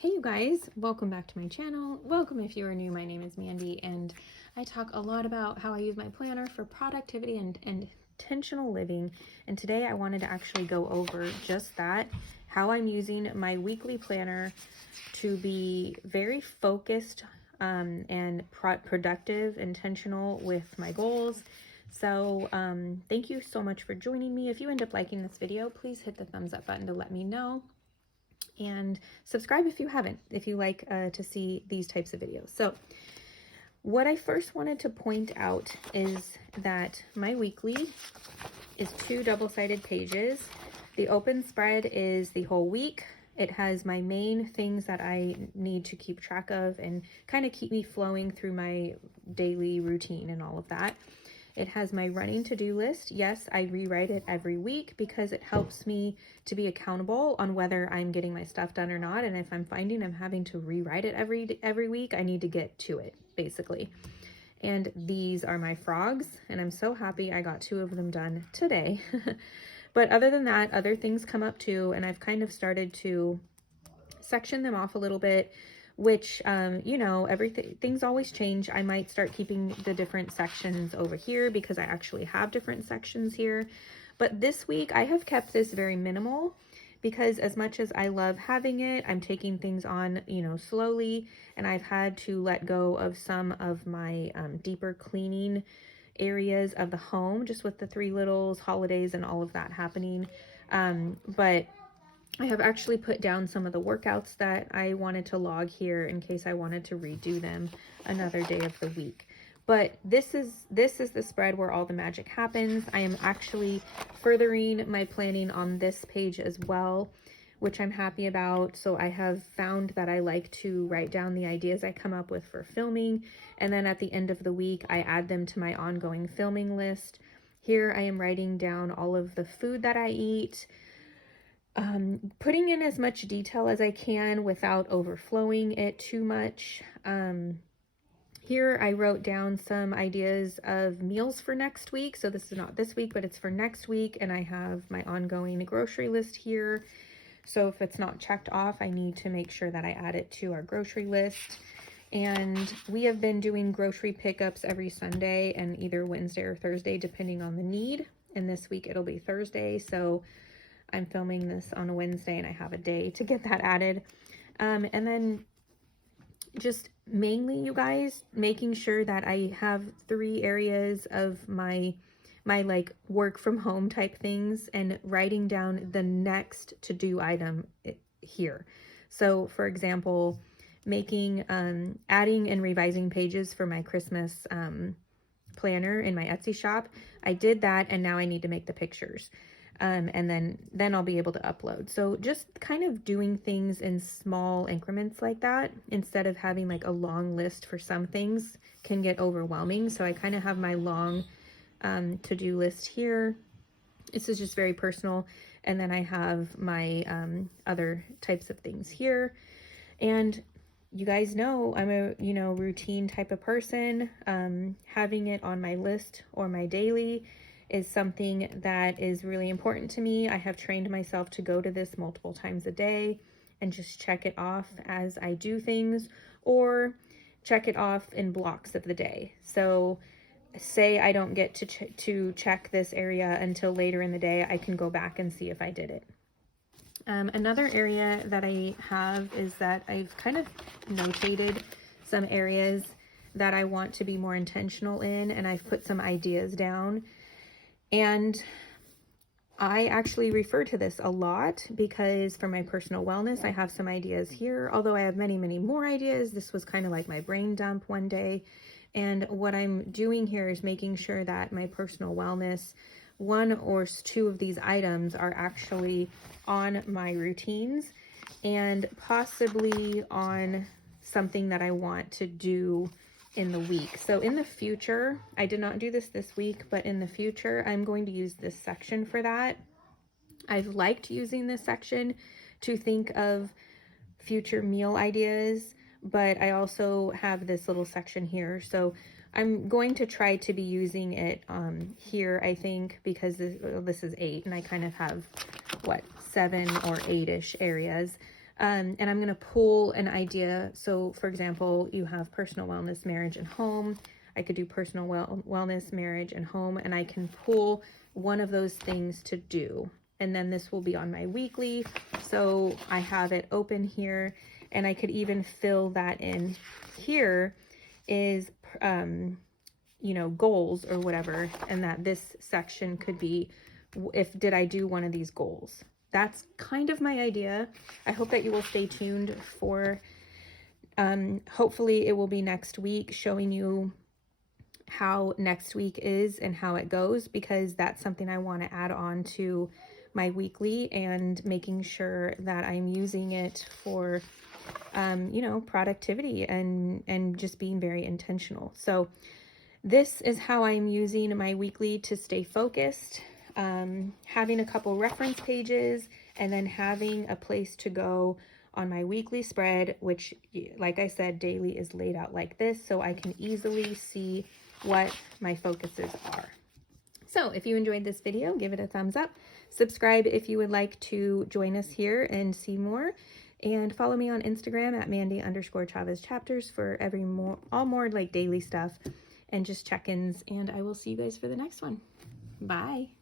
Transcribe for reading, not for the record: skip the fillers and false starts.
Hey you guys, welcome back to my channel. Welcome if you are new. My name is Mandy and I talk a lot about how I use my planner for productivity and intentional living. And today I wanted to actually go over just that, how I'm using my weekly planner to be very focused and productive, intentional with my goals. So thank you so much for joining me. If you end up liking this video, please hit the thumbs up button to let me know. And subscribe if you haven't, if you like to see these types of videos. So what I first wanted to point out is that my weekly is 2 double-sided pages. The open spread is the whole week. It has my main things that I need to keep track of and kind of keep me flowing through my daily routine and all of that. It has my running to-do list. Yes, I rewrite it every week because it helps me to be accountable on whether I'm getting my stuff done or not. And if I'm finding I'm having to rewrite it every week, I need to get to it, basically. And these are my frogs, and I'm so happy I got 2 of them done today. But other than that, other things come up too, and I've kind of started to section them off a little bit, which, you know, things always change. I might start keeping the different sections over here because I actually have different sections here. But this week I have kept this very minimal because as much as I love having it, I'm taking things on, you know, slowly, and I've had to let go of some of my deeper cleaning areas of the home, just with the 3 littles, holidays, and all of that happening. But I have actually put down some of the workouts that I wanted to log here in case I wanted to redo them another day of the week. But this is the spread where all the magic happens. I am actually furthering my planning on this page as well, which I'm happy about. So I have found that I like to write down the ideas I come up with for filming, and then at the end of the week I add them to my ongoing filming list. Here I am writing down all of the food that I eat, putting in as much detail as I can without overflowing it too much. Here I wrote down some ideas of meals for next week. So this is not this week, but it's for next week. And I have my ongoing grocery list here. So if it's not checked off, I need to make sure that I add it to our grocery list. And we have been doing grocery pickups every Sunday and either Wednesday or Thursday, depending on the need. And this week it'll be Thursday. So I'm filming this on a Wednesday and I have a day to get that added. And then just mainly, you guys, making sure that I have 3 areas of my like work from home type things and writing down the next to-do item here. So for example, making, adding and revising pages for my Christmas planner in my Etsy shop. I did that and now I need to make the pictures. And then I'll be able to upload. So just kind of doing things in small increments like that, instead of having like a long list for some things can get overwhelming. So I kind of have my long to-do list here. This is just very personal. And then I have my other types of things here. And you guys know I'm a, you know, routine type of person. Having it on my list or my daily is something that is really important to me. I have trained myself to go to this multiple times a day and just check it off as I do things, or check it off in blocks of the day. So say I don't get to check this area until later in the day, I can go back and see if I did it. Another area that I have is that I've kind of notated some areas that I want to be more intentional in, and I've put some ideas down. And I actually refer to this a lot because for my personal wellness, I have some ideas here. Although I have many, many more ideas, this was kind of like my brain dump one day. And what I'm doing here is making sure that my personal wellness, 1 or 2 of these items are actually on my routines and possibly on something that I want to do in the week. So in the future, I did not do this week, but in the future, I'm going to use this section for that. I've liked using this section to think of future meal ideas, but I also have this little section here. So I'm going to try to be using it here, I think, because this is 8 and I kind of have, what, 7 or 8-ish areas. And I'm going to pull an idea. So for example, you have personal wellness, marriage, and home. I could do personal wellness, marriage, and home, and I can pull one of those things to do. And then this will be on my weekly. So I have it open here, and I could even fill that in. Here is, you know, goals or whatever, and that this section could be, did I do one of these goals? That's kind of my idea. I hope that you will stay tuned for, hopefully it will be next week, showing you how next week is and how it goes, because that's something I want to add on to my weekly, and making sure that I'm using it for, you know, productivity and just being very intentional. So this is how I'm using my weekly to stay focused, having a couple reference pages, and then having a place to go on my weekly spread, which, like I said, daily is laid out like this, so I can easily see what my focuses are. So if you enjoyed this video, give it a thumbs up. Subscribe if you would like to join us here and see more. And follow me on Instagram at Mandy_Chavez chapters for all more like daily stuff and just check-ins. And I will see you guys for the next one. Bye.